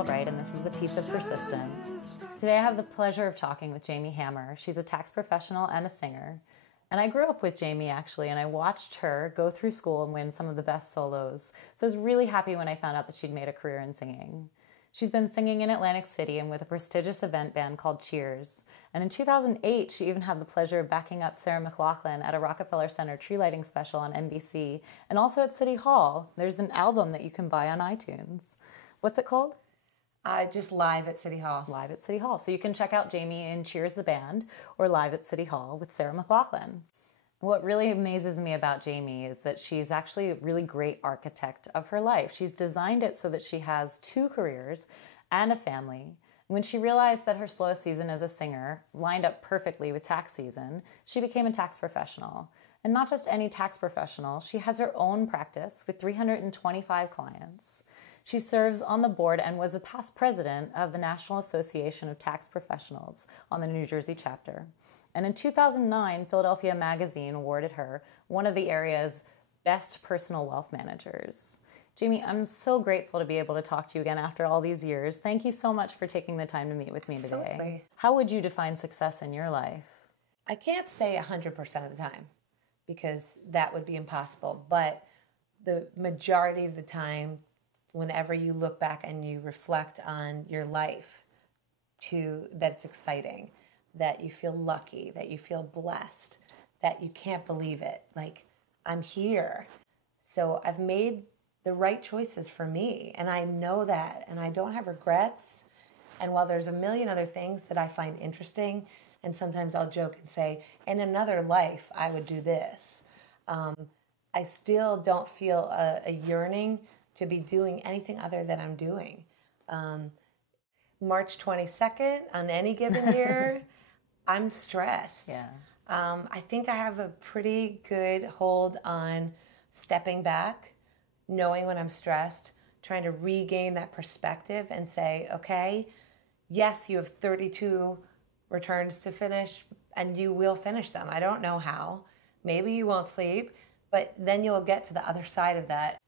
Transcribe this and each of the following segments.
Abigail Wright, and this is The Piece of Persistence. Today I have the pleasure of talking with Jaimee Hammer. She's a tax professional and a singer. And I grew up with Jaimee, actually, and I watched her go through school and win some of the best solos. So I was really happy when I found out that she'd made a career in singing. She's been singing in Atlantic City and with a prestigious event band called Cheers. And in 2008, she even had the pleasure of backing up Sarah McLachlan at a Rockefeller Center tree lighting special on NBC, and also at City Hall. There's an album that you can buy on iTunes. What's it called? Just Live at City Hall. Live at City Hall. So you can check out Jaimee in Cheers the Band or Live at City Hall with Sarah McLachlan. What really amazes me about Jaimee is that she's actually a really great architect of her life. She's designed it so that she has 2 careers and a family. When she realized that her slowest season as a singer lined up perfectly with tax season, she became a tax professional. And not just any tax professional, she has her own practice with 325 clients. She serves on the board and was a past president of the National Association of Tax Professionals on the New Jersey chapter. And in 2009, Philadelphia Magazine awarded her one of the area's best personal wealth managers. Jaimee, I'm so grateful to be able to talk to you again after all these years. Thank you so much for taking the time to meet with me today. Absolutely. How would you define success in your life? I can't say 100% of the time because that would be impossible. But the majority of the time, whenever you look back and you reflect on your life, that it's exciting, that you feel lucky, that you feel blessed, that you can't believe it. Like, I'm here. So I've made the right choices for me, and I know that, and I don't have regrets. And while there's a million other things that I find interesting, and sometimes I'll joke and say, in another life, I would do this, I still don't feel a yearning to be doing anything other than I'm doing. March 22nd, on any given year, I'm stressed. Yeah. I think I have a pretty good hold on stepping back, knowing when I'm stressed, trying to regain that perspective and say, okay, yes, you have 32 returns to finish, and you will finish them. I don't know how. Maybe you won't sleep, but then you'll get to the other side of that.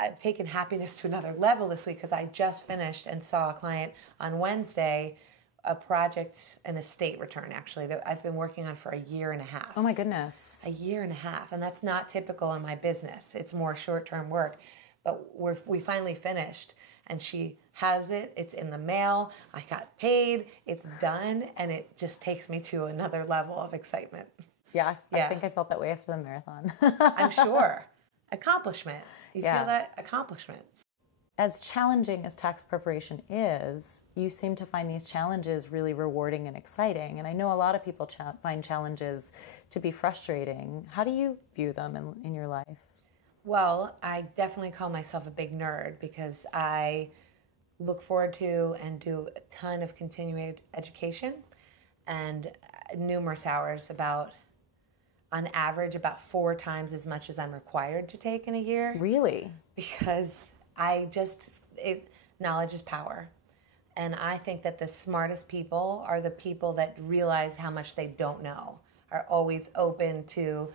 I've taken happiness to another level this week because I just finished and saw a client on Wednesday, a project, an estate return actually, that I've been working on for a year and a half. Oh my goodness. A year and a half, and that's not typical in my business. It's more short-term work, but we finally finished, and she has it. It's in the mail. I got paid. It's done, and it just takes me to another level of excitement. Yeah, I think I felt that way after the marathon. I'm sure. Accomplishment. You feel that accomplishment. As challenging as tax preparation is, you seem to find these challenges really rewarding and exciting. And I know a lot of people find challenges to be frustrating. How do you view them in your life? Well, I definitely call myself a big nerd because I look forward to and do a ton of continuing education and numerous hours, on average, about 4 times as much as I'm required to take in a year. Really? Because knowledge is power. And I think that the smartest people are the people that realize how much they don't know, are always open to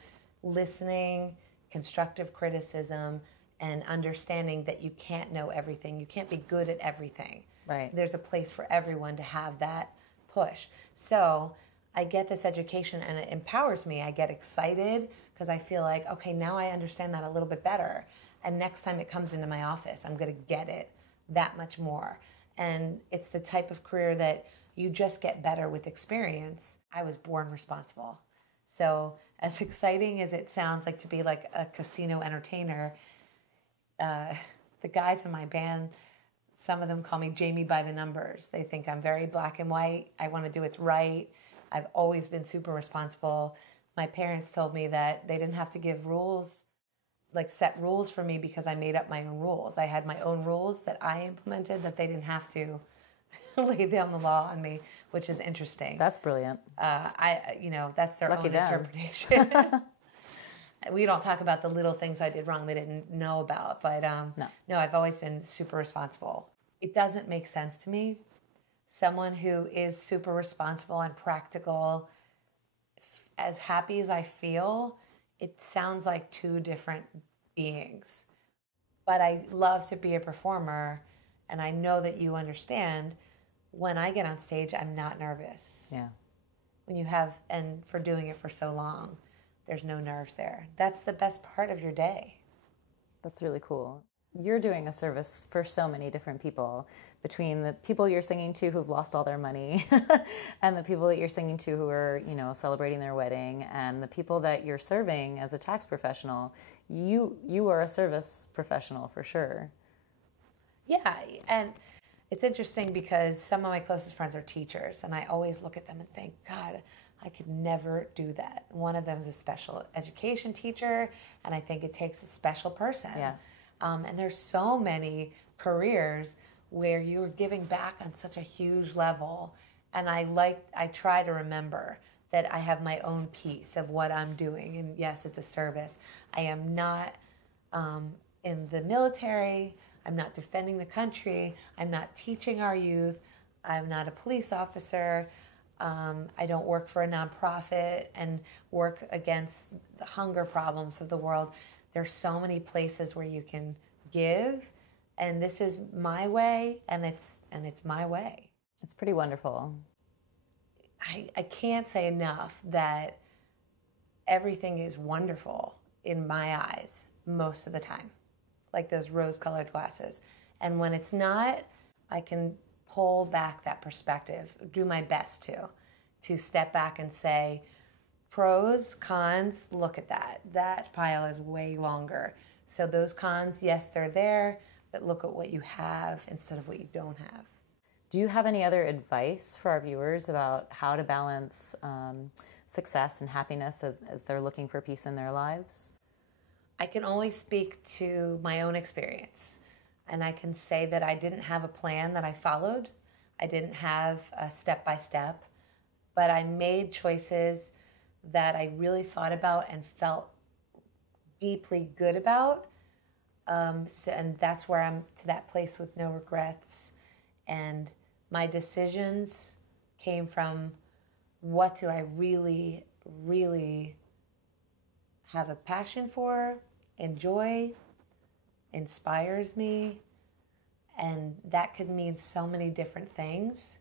listening, constructive criticism, and understanding that you can't know everything. You can't be good at everything. Right. There's a place for everyone to have that push. So I get this education and it empowers me. I get excited because I feel like, okay, now I understand that a little bit better. And next time it comes into my office, I'm going to get it that much more. And it's the type of career that you just get better with experience. I was born responsible. So as exciting as it sounds like to be like a casino entertainer, the guys in my band, some of them call me Jaimee by the numbers. They think I'm very black and white. I want to do it right. I've always been super responsible. My parents told me that they didn't have to give rules, like set rules for me because I made up my own rules. I had my own rules that I implemented that they didn't have to lay down the law on me, which is interesting. That's brilliant. That's their Lucky own them. interpretation. We don't talk about the little things I did wrong they didn't know about, but no, I've always been super responsible. It doesn't make sense to me. Someone who is super responsible and practical, as happy as I feel, it sounds like 2 different beings. But I love to be a performer, And I know that you understand when I get on stage, I'm not nervous. Yeah. When you have, and for doing it for so long, there's no nerves there. That's the best part of your day. That's really cool. You're doing a service for so many different people, between the people you're singing to who've lost all their money and the people that you're singing to who are, celebrating their wedding, and the people that you're serving as a tax professional. You are a service professional for sure. Yeah, and it's interesting because some of my closest friends are teachers, and I always look at them and think, God, I could never do that. One of them is a special education teacher, and I think it takes a special person. Yeah. And there's so many careers where you're giving back on such a huge level. And I try to remember that I have my own piece of what I'm doing. And yes, it's a service. I am not in the military. I'm not defending the country. I'm not teaching our youth. I'm not a police officer. I don't work for a nonprofit and work against the hunger problems of the world. There's so many places where you can give, and this is my way, and it's my way. It's pretty wonderful. I can't say enough that everything is wonderful in my eyes most of the time, like those rose-colored glasses. And when it's not, I can pull back that perspective, do my best to step back and say, pros, cons, look at that. That pile is way longer. So those cons, yes, they're there, but look at what you have instead of what you don't have. Do you have any other advice for our viewers about how to balance success and happiness as they're looking for peace in their lives? I can only speak to my own experience. And I can say that I didn't have a plan that I followed. I didn't have a step-by-step, but I made choices that I really thought about and felt deeply good about. And that's where I'm to that place with no regrets. And my decisions came from, what do I really, really have a passion for, enjoy, inspires me. And that could mean so many different things.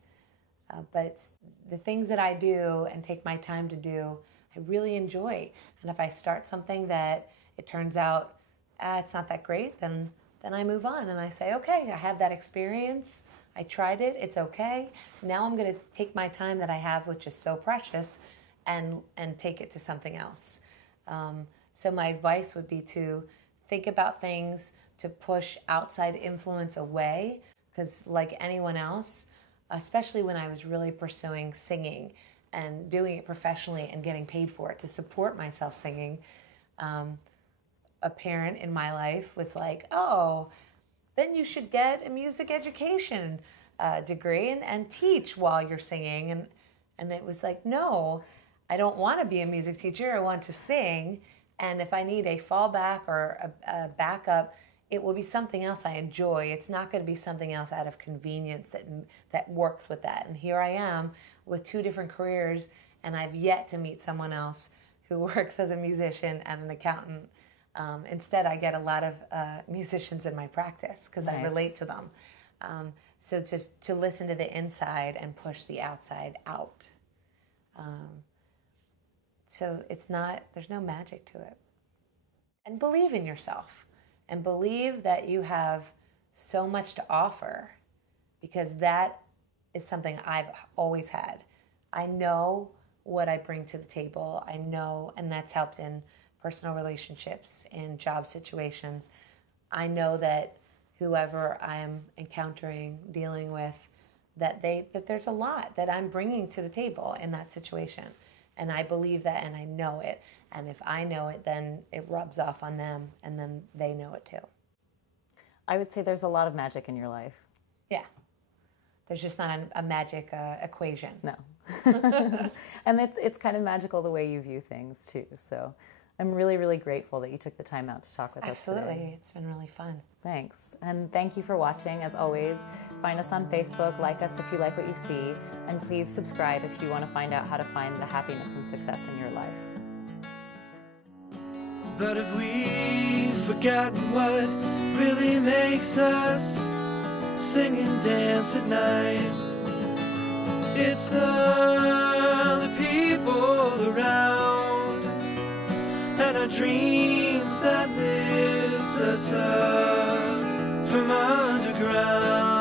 But it's the things that I do and take my time to do, I really enjoy. And if I start something that it turns out it's not that great, then I move on and I say, okay, I have that experience. I tried it. It's okay. Now I'm going to take my time that I have, which is so precious, and take it to something else. So my advice would be to think about things, to push outside influence away, because like anyone else, especially when I was really pursuing singing and doing it professionally and getting paid for it to support myself singing, a parent in my life was like, oh, then you should get a music education degree and teach while you're singing. And it was like, no, I don't want to be a music teacher. I want to sing. And if I need a fallback or a backup, it will be something else I enjoy. It's not going to be something else out of convenience that works with that. And here I am with 2 different careers, and I've yet to meet someone else who works as a musician and an accountant. Instead, I get a lot of musicians in my practice because I relate to them. So just to listen to the inside and push the outside out. So there's no magic to it. And believe in yourself. And believe that you have so much to offer, because that is something I've always had. I know what I bring to the table. I know, and that's helped in personal relationships, in job situations. I know that whoever I'm encountering, dealing with, that there's a lot that I'm bringing to the table in that situation. And I believe that, and I know it. And if I know it, then it rubs off on them, and then they know it too. I would say there's a lot of magic in your life. Yeah. There's just not a magic equation. No. And it's kind of magical the way you view things too. So I'm really, really grateful that you took the time out to talk with us today. Absolutely. It's been really fun. Thanks. And thank you for watching. As always, find us on Facebook, like us if you like what you see, and please subscribe if you want to find out how to find the happiness and success in your life. But if we've forgotten what really makes us sing and dance at night. It's the people around and our dreams that lift us up from underground.